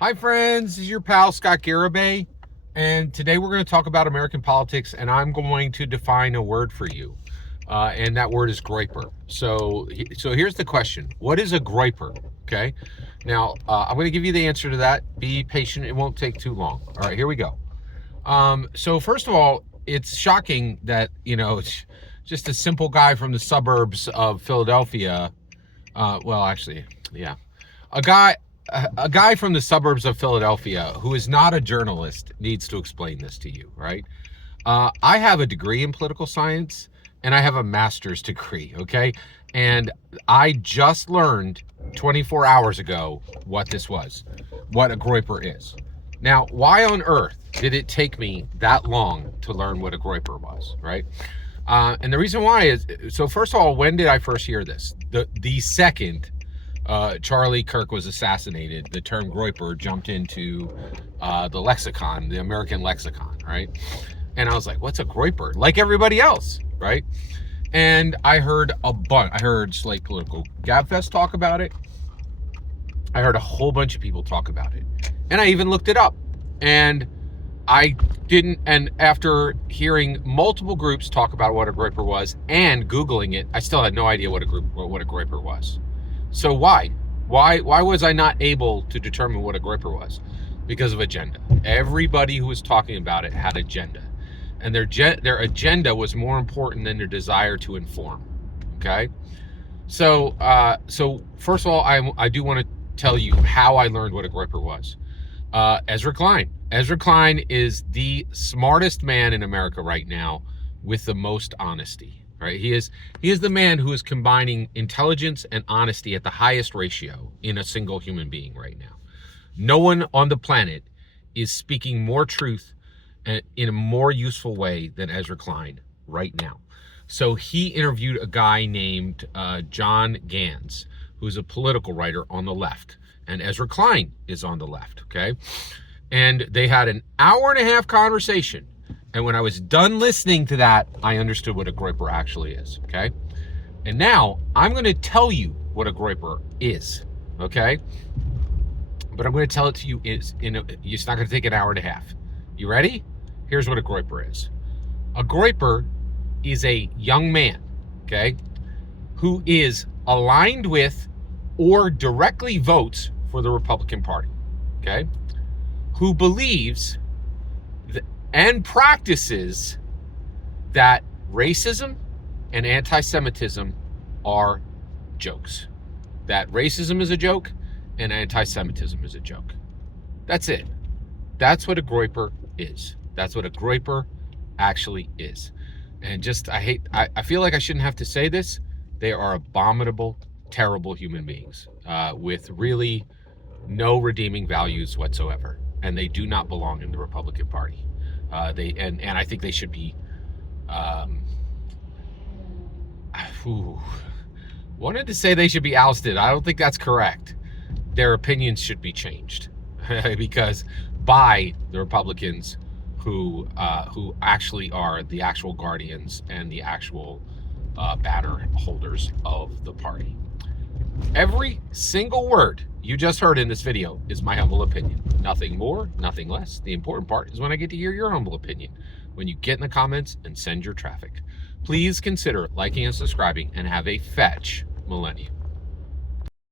Hi friends, this is your pal Scott Garibay, and today we're going to talk about American politics, and I'm going to define a word for you, and that word is Groyper. So here's the question: what is a Groyper? Okay, now I'm going to give you the answer to that. Be patient; it won't take too long. All right, here we go. So first of all, it's shocking that it's just a simple guy from the suburbs of Philadelphia. Well, actually, yeah, a guy a guy from the suburbs of Philadelphia who is not a journalist needs to explain this to you, right? I have a degree in political science and I have a master's degree, okay? And I just learned 24 hours ago what this was, what a Groyper is. Now, why on earth did it take me that long to learn what a Groyper was, right? And the reason why is, so first of all, when did I first hear this? The second Charlie Kirk was assassinated, the term Groyper jumped into the lexicon, the American lexicon, right? And I was like, what's a Groyper? Like everybody else, right? And I heard a bunch. I heard Slate Political Gabfest talk about it. I heard a whole bunch of people talk about it. And I even looked it up. And I didn't, and after hearing multiple groups talk about what a Groyper was and Googling it, I still had no idea what a Groyper was. So why was I not able to determine what a Groyper was? Because of agenda. Everybody who was talking about it had agenda, and their agenda was more important than their desire to inform. Okay, so first of all, I do want to tell you how I learned what a Groyper was. Ezra Klein. Ezra Klein is the smartest man in America right now with the most honesty. Right? He is the man who is combining intelligence and honesty at the highest ratio in a single human being right now. No one on the planet is speaking more truth in a more useful way than Ezra Klein right now. So he interviewed a guy named John Gans, who's a political writer on the left, and Ezra Klein is on the left, okay? And they had an hour-and-a-half conversation. And when I was done listening to that, I understood what a Groyper actually is, okay? And now I'm going to tell you what a Groyper is, okay? But I'm going to tell it to you it's not going to take an hour and a half. You ready? Here's what a Groyper is. A Groyper is a young man, okay, who is aligned with or directly votes for the Republican Party, okay, who believes and practices that racism and anti-Semitism are jokes. That racism is a joke and anti-Semitism is a joke. That's it. That's what a Groyper is. That's what a Groyper actually is. And I feel like I shouldn't have to say this. They are abominable, terrible human beings with really no redeeming values whatsoever. And they do not belong in the Republican Party. And I think they should be wanted to say they should be ousted. I don't think that's correct. Their opinions should be changed because by the Republicans who actually are the actual guardians and the actual banner holders of the party. Every single word you just heard in this video is my humble opinion. Nothing more, nothing less. The important part is when I get to hear your humble opinion, when you get in the comments and send your traffic. Please consider liking and subscribing and have a fetch millennium.